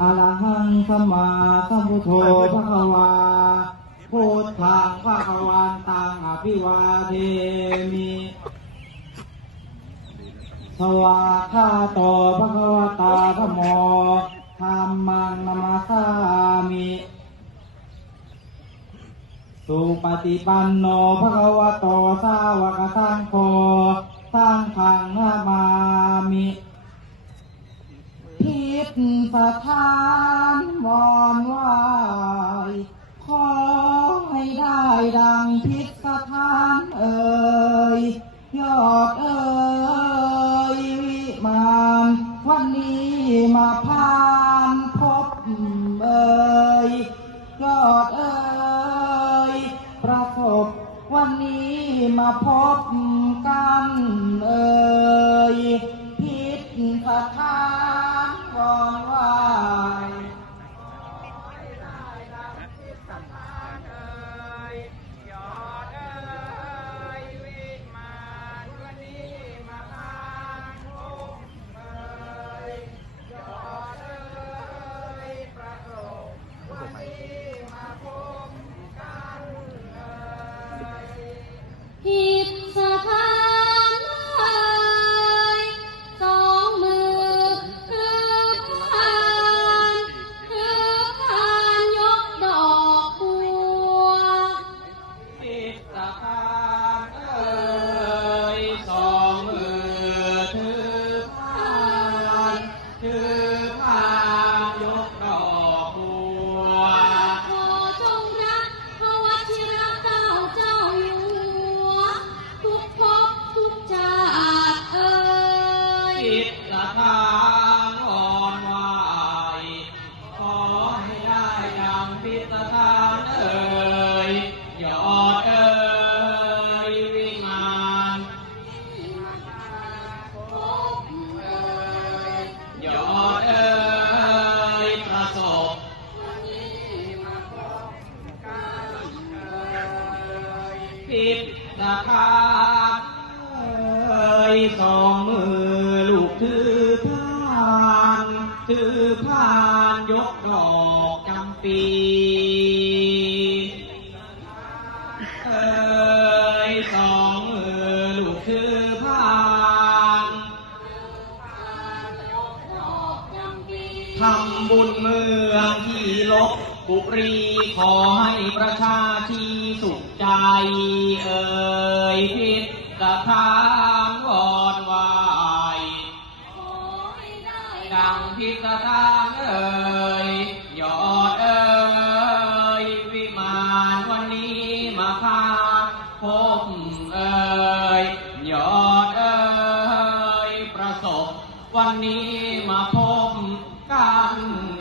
อะรหังสมมาสมุทโธพระกวาพุทธังพระกวานตังอภิวาเทมิสวาคาโตพระาวตาพะโมธรรมังนมาสามิสุปฏิปันโนภะคะวะโตสาวกสังโฆสังฆังนามามิ ทิศสถานวอนไหวายขอให้ได้ดังทิศสถานเอ่ยยอดเอ่ยวิมานวันนี้มาพานพบเอ่ยยอดเอ่ยประสบวันนี้มาพบกันเอ่ยทิศสถาน ว ดังพิสถานเอ่ยยอดเอ่ยวิมานยอดเอ่ยประสบพิษสถานเอ่ยสองมือลูกถือผ่านถือผ่านยกดอกจำปี ทำบุญเมืองที่ลบบุรีขอให้ประชาชีสุขใจ เอ่ยพิษสถานวอนไหวายดังพิษสถานเอ่ยยอดเอ่ยวิมานวันนี้มาพาพบเอ่ยยอดเอ่ยประสบวันนี้มาพบ càng